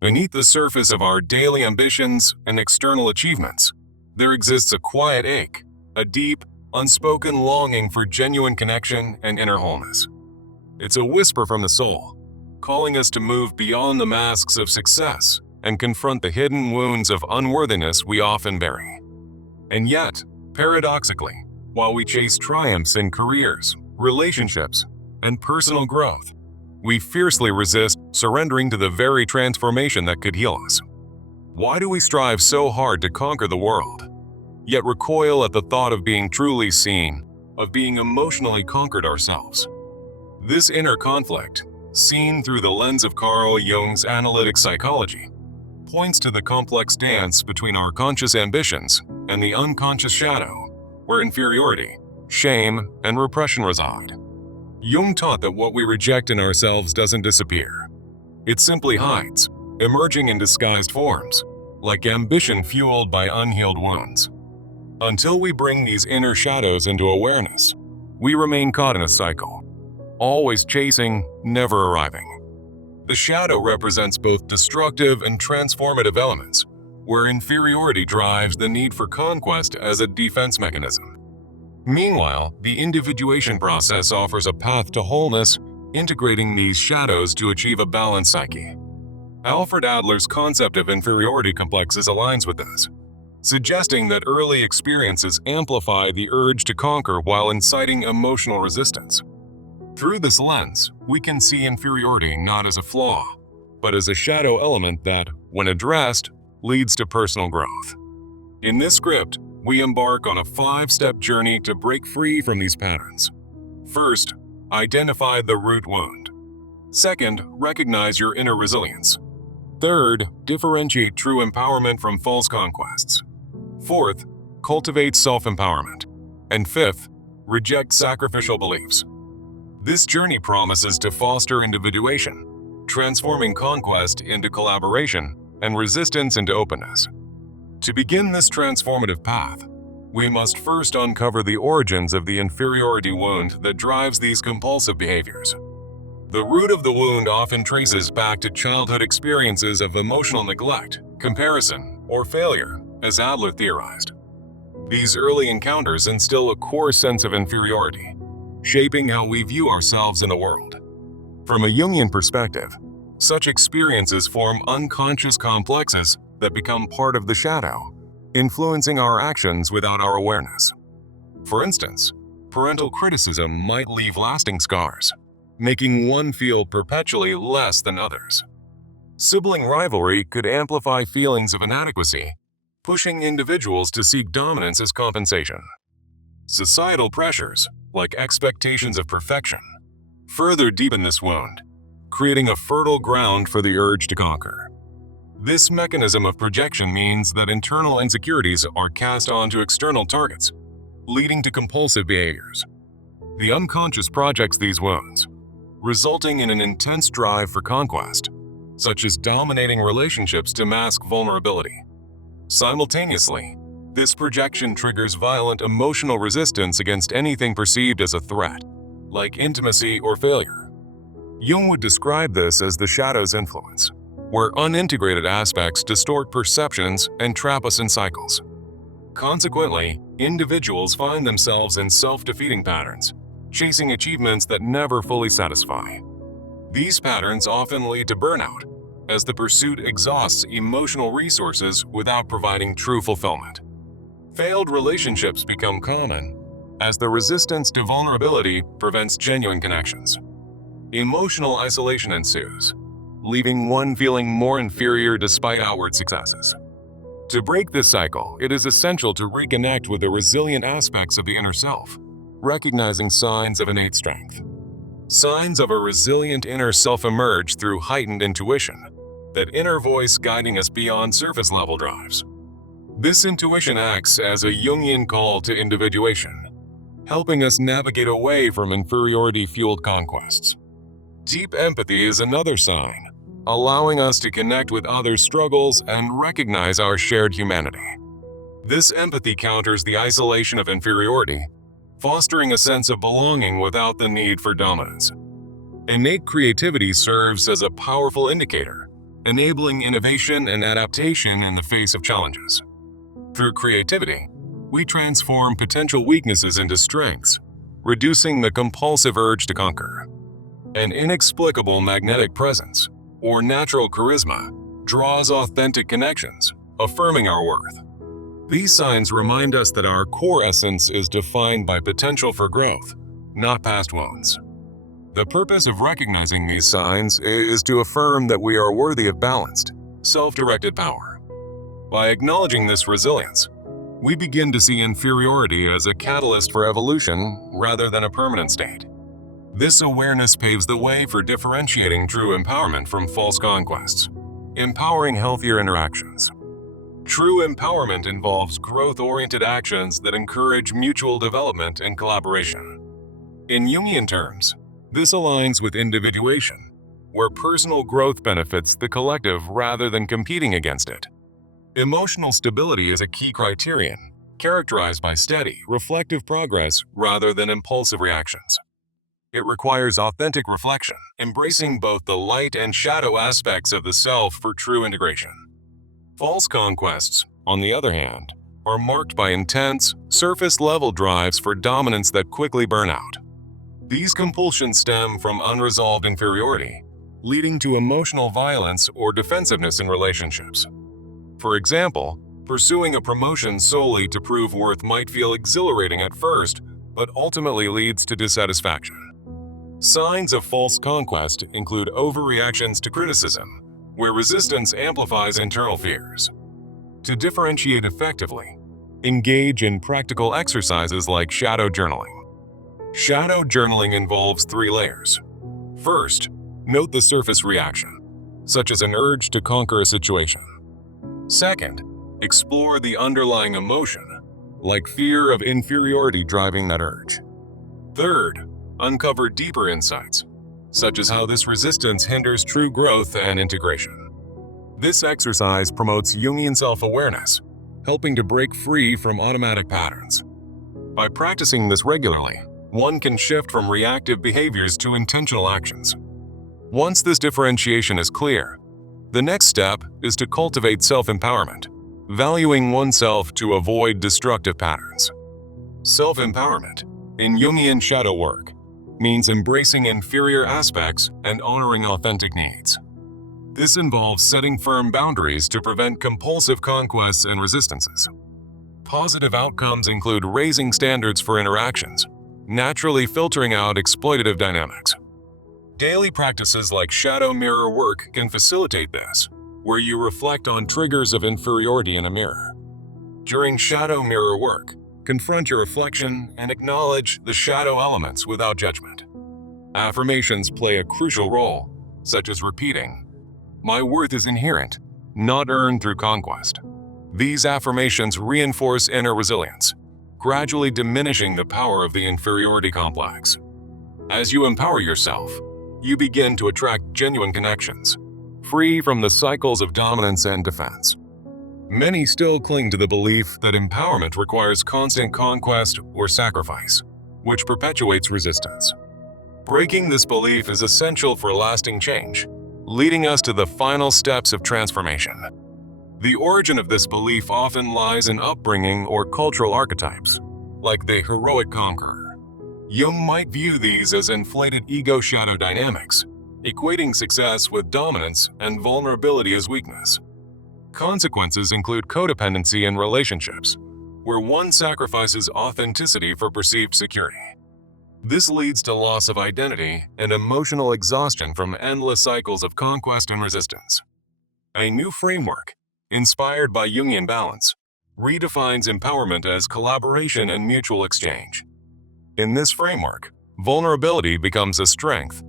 Beneath the surface of our daily ambitions and external achievements, there exists a quiet ache, a deep, unspoken longing for genuine connection and inner wholeness. It's a whisper from the soul, calling us to move beyond the masks of success and confront the hidden wounds of unworthiness we often bury. And yet, paradoxically, while we chase triumphs in careers, relationships, and personal growth, we fiercely resist surrendering to the very transformation that could heal us. Why do we strive so hard to conquer the world, yet recoil at the thought of being truly seen, of being emotionally conquered ourselves? This inner conflict, seen through the lens of Carl Jung's analytic psychology, points to the complex dance between our conscious ambitions and the unconscious shadow, where inferiority, shame, and repression reside. Jung taught that what we reject in ourselves doesn't disappear. It simply hides, emerging in disguised forms, like ambition fueled by unhealed wounds. Until we bring these inner shadows into awareness, we remain caught in a cycle, always chasing, never arriving. The shadow represents both destructive and transformative elements, where inferiority drives the need for conquest as a defense mechanism. Meanwhile, the individuation process offers a path to wholeness, integrating these shadows to achieve a balanced psyche. Alfred Adler's concept of inferiority complexes aligns with this, suggesting that early experiences amplify the urge to conquer while inciting emotional resistance. Through this lens, we can see inferiority not as a flaw, but as a shadow element that, when addressed, leads to personal growth. In this script, we embark on a 5-step journey to break free from these patterns. First, identify the root wound. Second, recognize your inner resilience. Third, differentiate true empowerment from false conquests. Fourth, cultivate self-empowerment. And fifth, reject sacrificial beliefs. This journey promises to foster individuation, transforming conquest into collaboration and resistance into openness. To begin this transformative path, we must first uncover the origins of the inferiority wound that drives these compulsive behaviors. The root of the wound often traces back to childhood experiences of emotional neglect, comparison, or failure, as Adler theorized. These early encounters instill a core sense of inferiority, shaping how we view ourselves in the world. From a Jungian perspective, such experiences form unconscious complexes that become part of the shadow, influencing our actions without our awareness. For instance, parental criticism might leave lasting scars, making one feel perpetually less than others. Sibling rivalry could amplify feelings of inadequacy, pushing individuals to seek dominance as compensation. Societal pressures, like expectations of perfection, further deepen this wound, creating a fertile ground for the urge to conquer. This mechanism of projection means that internal insecurities are cast onto external targets, leading to compulsive behaviors. The unconscious projects these wounds, resulting in an intense drive for conquest, such as dominating relationships to mask vulnerability. Simultaneously, this projection triggers violent emotional resistance against anything perceived as a threat, like intimacy or failure. Jung would describe this as the shadow's influence, where unintegrated aspects distort perceptions and trap us in cycles. Consequently, individuals find themselves in self-defeating patterns, chasing achievements that never fully satisfy. These patterns often lead to burnout, as the pursuit exhausts emotional resources without providing true fulfillment. Failed relationships become common, as the resistance to vulnerability prevents genuine connections. Emotional isolation ensues, leaving one feeling more inferior despite outward successes. To break this cycle, it is essential to reconnect with the resilient aspects of the inner self, recognizing signs of innate strength. Signs of a resilient inner self emerge through heightened intuition, that inner voice guiding us beyond surface-level drives. This intuition acts as a Jungian call to individuation, helping us navigate away from inferiority-fueled conquests. Deep empathy is another sign, allowing us to connect with others' struggles and recognize our shared humanity. This empathy counters the isolation of inferiority, fostering a sense of belonging without the need for dominance. Innate creativity serves as a powerful indicator, enabling innovation and adaptation in the face of challenges. Through creativity, we transform potential weaknesses into strengths, reducing the compulsive urge to conquer. An inexplicable magnetic presence, or natural charisma, draws authentic connections, affirming our worth. These signs remind us that our core essence is defined by potential for growth, not past wounds. The purpose of recognizing these signs is to affirm that we are worthy of balanced, self-directed power. By acknowledging this resilience, we begin to see inferiority as a catalyst for evolution rather than a permanent state. This awareness paves the way for differentiating true empowerment from false conquests, empowering healthier interactions. True empowerment involves growth-oriented actions that encourage mutual development and collaboration. In Jungian terms, this aligns with individuation, where personal growth benefits the collective rather than competing against it. Emotional stability is a key criterion, characterized by steady, reflective progress rather than impulsive reactions. It requires authentic reflection, embracing both the light and shadow aspects of the self for true integration. False conquests, on the other hand, are marked by intense, surface-level drives for dominance that quickly burn out. These compulsions stem from unresolved inferiority, leading to emotional violence or defensiveness in relationships. For example, pursuing a promotion solely to prove worth might feel exhilarating at first, but ultimately leads to dissatisfaction. Signs of false conquest include overreactions to criticism, where resistance amplifies internal fears. To differentiate effectively, engage in practical exercises like shadow journaling. Shadow journaling involves 3 layers. First, note the surface reaction, such as an urge to conquer a situation. Second, explore the underlying emotion, like fear of inferiority driving that urge. Third, uncover deeper insights, such as how this resistance hinders true growth and integration. This exercise promotes Jungian self-awareness, helping to break free from automatic patterns. By practicing this regularly, one can shift from reactive behaviors to intentional actions. Once this differentiation is clear, the next step is to cultivate self-empowerment, valuing oneself to avoid destructive patterns. Self-empowerment, in Jungian shadow work, means embracing inferior aspects and honoring authentic needs. This involves setting firm boundaries to prevent compulsive conquests and resistances. Positive outcomes include raising standards for interactions, naturally filtering out exploitative dynamics. Daily practices like shadow mirror work can facilitate this, where you reflect on triggers of inferiority in a mirror. During shadow mirror work, confront your reflection and acknowledge the shadow elements without judgment. Affirmations play a crucial role, such as repeating, "My worth is inherent, not earned through conquest." These affirmations reinforce inner resilience, gradually diminishing the power of the inferiority complex. As you empower yourself, you begin to attract genuine connections, free from the cycles of dominance and defense. Many still cling to the belief that empowerment requires constant conquest or sacrifice, which perpetuates resistance. Breaking this belief is essential for lasting change, leading us to the final steps of transformation. The origin of this belief often lies in upbringing or cultural archetypes, like the heroic conqueror. Jung might view these as inflated ego shadow dynamics, equating success with dominance and vulnerability as weakness. Consequences include codependency in relationships, where one sacrifices authenticity for perceived security. This leads to loss of identity and emotional exhaustion from endless cycles of conquest and resistance. A new framework, inspired by Jungian balance, redefines empowerment as collaboration and mutual exchange. In this framework, vulnerability becomes a strength,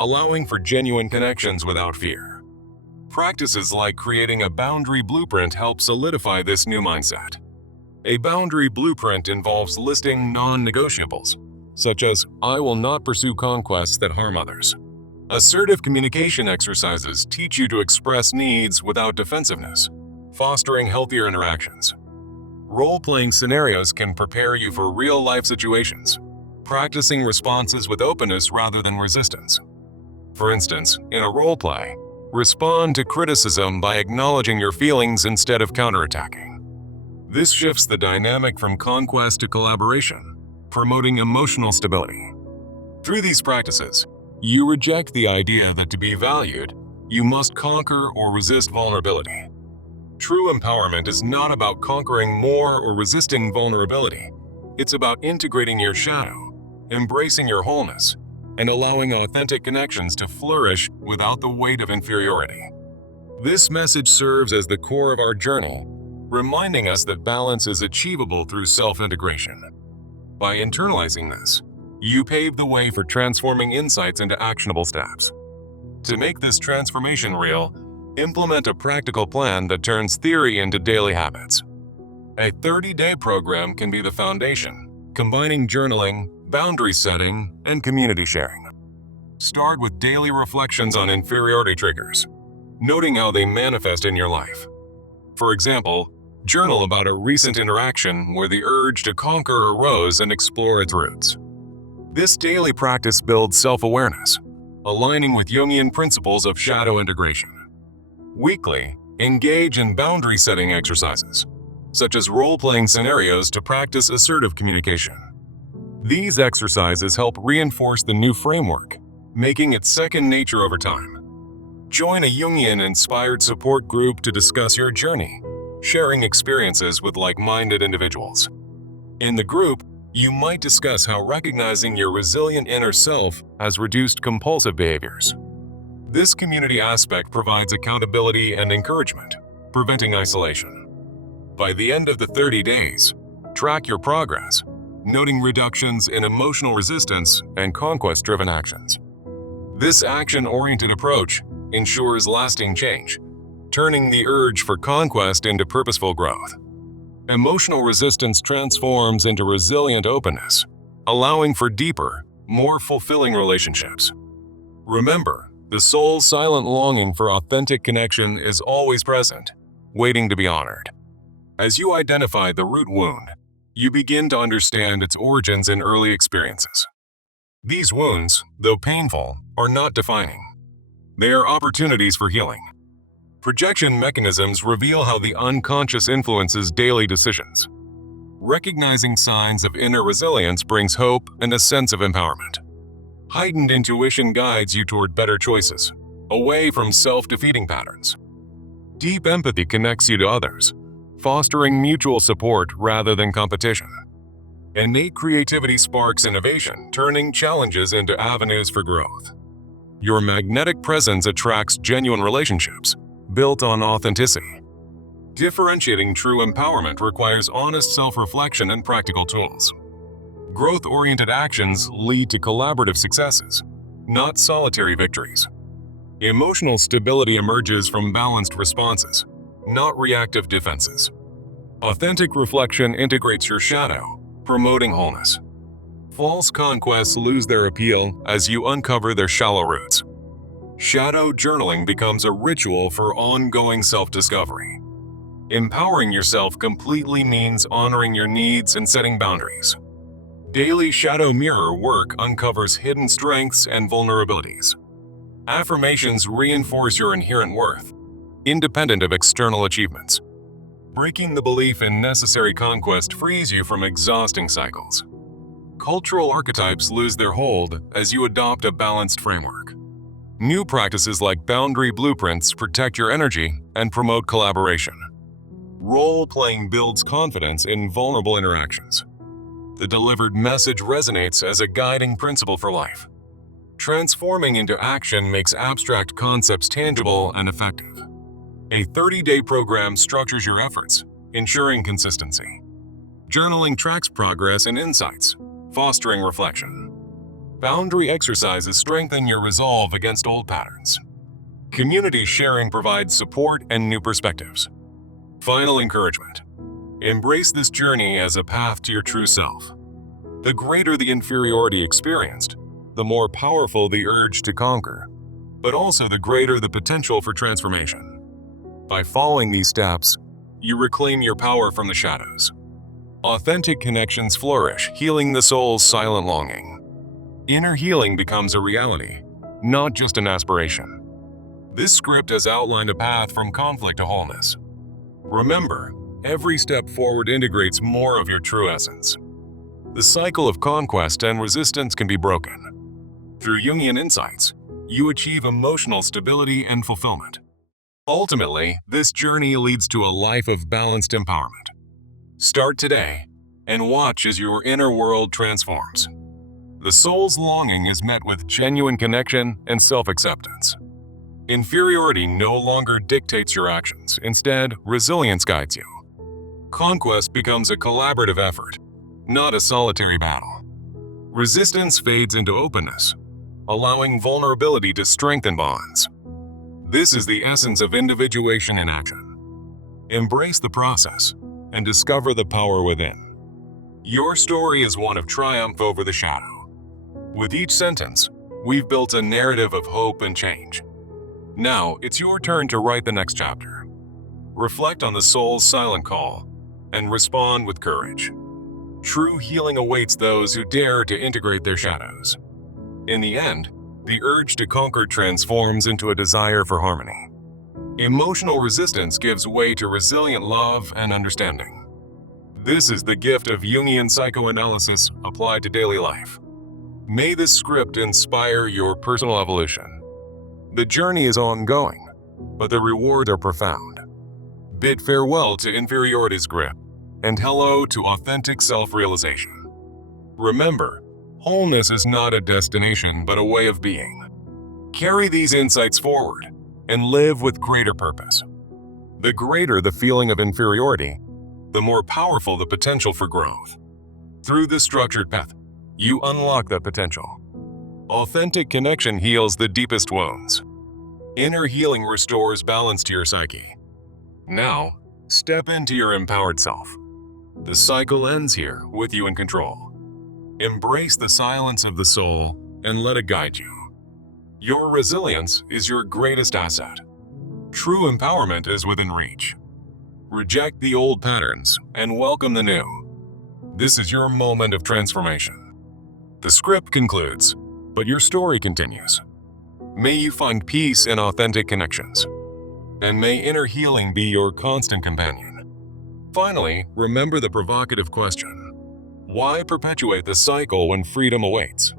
allowing for genuine connections without fear. Practices like creating a boundary blueprint help solidify this new mindset. A boundary blueprint involves listing non-negotiables, such as, "I will not pursue conquests that harm others." Assertive communication exercises teach you to express needs without defensiveness, fostering healthier interactions. Role-playing scenarios can prepare you for real-life situations, practicing responses with openness rather than resistance. For instance, in a role-play, Respond to criticism by acknowledging your feelings instead of counterattacking. This shifts the dynamic from conquest to collaboration, promoting emotional stability. Through these practices, you reject the idea that to be valued, you must conquer or resist vulnerability. True empowerment is not about conquering more or resisting vulnerability. It's about integrating your shadow, embracing your wholeness, and allowing authentic connections to flourish without the weight of inferiority. This message serves as the core of our journey, reminding us that balance is achievable through self-integration. By internalizing this, you pave the way for transforming insights into actionable steps. To make this transformation real, implement a practical plan that turns theory into daily habits. A 30-day program can be the foundation, combining journaling, boundary setting, and community sharing. Start with daily reflections on inferiority triggers, noting how they manifest in your life. For example, journal about a recent interaction where the urge to conquer arose and explore its roots. This daily practice builds self-awareness, aligning with Jungian principles of shadow integration. Weekly, engage in boundary-setting exercises, such as role-playing scenarios to practice assertive communication. These exercises help reinforce the new framework, making it second nature over time. Join a Jungian-inspired support group to discuss your journey, sharing experiences with like-minded individuals. In the group, you might discuss how recognizing your resilient inner self has reduced compulsive behaviors. This community aspect provides accountability and encouragement, preventing isolation. By the end of the 30 days, track your progress, noting reductions in emotional resistance and conquest-driven actions. This action-oriented approach ensures lasting change, turning the urge for conquest into purposeful growth. Emotional resistance transforms into resilient openness, allowing for deeper, more fulfilling relationships. Remember, the soul's silent longing for authentic connection is always present, waiting to be honored. As you identify the root wound, you begin to understand its origins in early experiences. These wounds, though painful, are not defining. They are opportunities for healing. Projection mechanisms reveal how the unconscious influences daily decisions. Recognizing signs of inner resilience brings hope and a sense of empowerment. Heightened intuition guides you toward better choices, away from self-defeating patterns. Deep empathy connects you to others, fostering mutual support rather than competition. Innate creativity sparks innovation, turning challenges into avenues for growth. Your magnetic presence attracts genuine relationships, built on authenticity. Differentiating true empowerment requires honest self-reflection and practical tools. Growth-oriented actions lead to collaborative successes, not solitary victories. Emotional stability emerges from balanced responses, not reactive defenses. Authentic reflection integrates your shadow, promoting wholeness. False conquests lose their appeal as you uncover their shallow roots. Shadow journaling becomes a ritual for ongoing self-discovery. Empowering yourself completely means honoring your needs and setting boundaries. Daily shadow mirror work uncovers hidden strengths and vulnerabilities. Affirmations reinforce your inherent worth, independent of external achievements. Breaking the belief in necessary conquest frees you from exhausting cycles. Cultural archetypes lose their hold as you adopt a balanced framework. New practices like boundary blueprints protect your energy and promote collaboration. Role-playing builds confidence in vulnerable interactions. The delivered message resonates as a guiding principle for life. Transforming into action makes abstract concepts tangible and effective. A 30-day program structures your efforts, ensuring consistency. Journaling tracks progress and insights, fostering reflection. Boundary exercises strengthen your resolve against old patterns. Community sharing provides support and new perspectives. Final encouragement. Embrace this journey as a path to your true self. The greater the inferiority experienced, the more powerful the urge to conquer, but also the greater the potential for transformation. By following these steps, you reclaim your power from the shadows. Authentic connections flourish, healing the soul's silent longing. Inner healing becomes a reality, not just an aspiration. This script has outlined a path from conflict to wholeness. Remember, every step forward integrates more of your true essence. The cycle of conquest and resistance can be broken. Through Jungian insights, you achieve emotional stability and fulfillment. Ultimately, this journey leads to a life of balanced empowerment. Start today and watch as your inner world transforms. The soul's longing is met with genuine connection and self-acceptance. Inferiority no longer dictates your actions. Instead, resilience guides you. Conquest becomes a collaborative effort, not a solitary battle. Resistance fades into openness, allowing vulnerability to strengthen bonds. This is the essence of individuation in action. Embrace the process and discover the power within. Your story is one of triumph over the shadow. With each sentence, we've built a narrative of hope and change. Now, it's your turn to write the next chapter. Reflect on the soul's silent call and respond with courage. True healing awaits those who dare to integrate their shadows. In the end, the urge to conquer transforms into a desire for harmony. Emotional resistance gives way to resilient love and understanding. This is the gift of Jungian psychoanalysis applied to daily life. May this script inspire your personal evolution. The journey is ongoing, but the rewards are profound. Bid farewell to inferiority's grip, and hello to authentic self-realization. Remember, wholeness is not a destination but a way of being. Carry these insights forward and live with greater purpose. The greater the feeling of inferiority, the more powerful the potential for growth. Through this structured path, you unlock that potential. Authentic connection heals the deepest wounds. Inner healing restores balance to your psyche. Now, step into your empowered self. The cycle ends here with you in control. Embrace the silence of the soul and let it guide you. Your resilience is your greatest asset. True empowerment is within reach. Reject the old patterns and welcome the new. This is your moment of transformation. The script concludes, but your story continues. May you find peace in authentic connections, and may inner healing be your constant companion. Finally, remember the provocative question: why perpetuate the cycle when freedom awaits?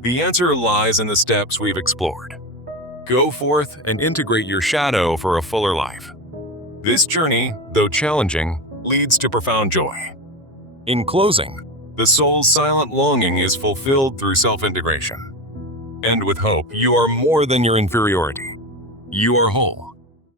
The answer lies in the steps we've explored. Go forth and integrate your shadow for a fuller life. This journey, though challenging, leads to profound joy. In closing, the soul's silent longing is fulfilled through self-integration. And with hope, you are more than your inferiority. You are whole.